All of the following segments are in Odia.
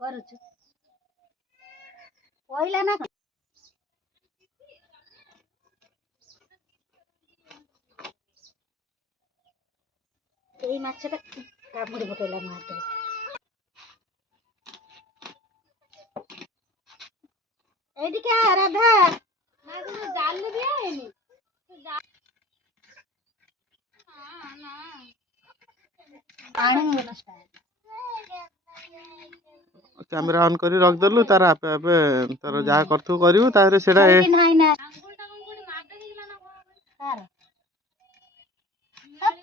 କରୁଛୁ କହିଲା ନା ଏଇ ମାଛଟା କାମୁଡି ପକେଇଲା ମୋ ହାତରେ। ଏଇଠିକି ଆ ରାଧା ଜାଲ ଦିଆ ହେଇନି କ୍ୟାମେରା ଅନ୍ କରି ରଖିଦେଲୁ ତାର ଆପେ ଆପେ ତାର ଯାହା କରୁଥିବୁ କରିବୁ ତାପରେ ସେଇଟା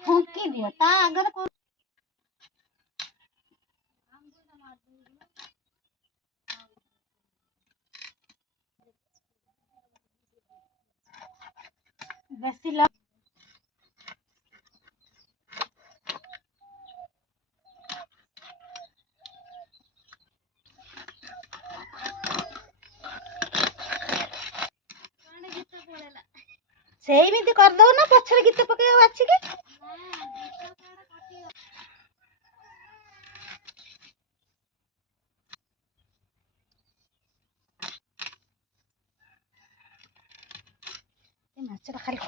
ଫୁଙ୍କି ଦିଅ ତା ଆଗରେ ବେଶୀ ସେଇମିତି କରିଦଉ ନା ପଛରେ ଗୀତ ପକେଇବ ବାଛିକି। ଏ ମାଛଟା ଖାଲି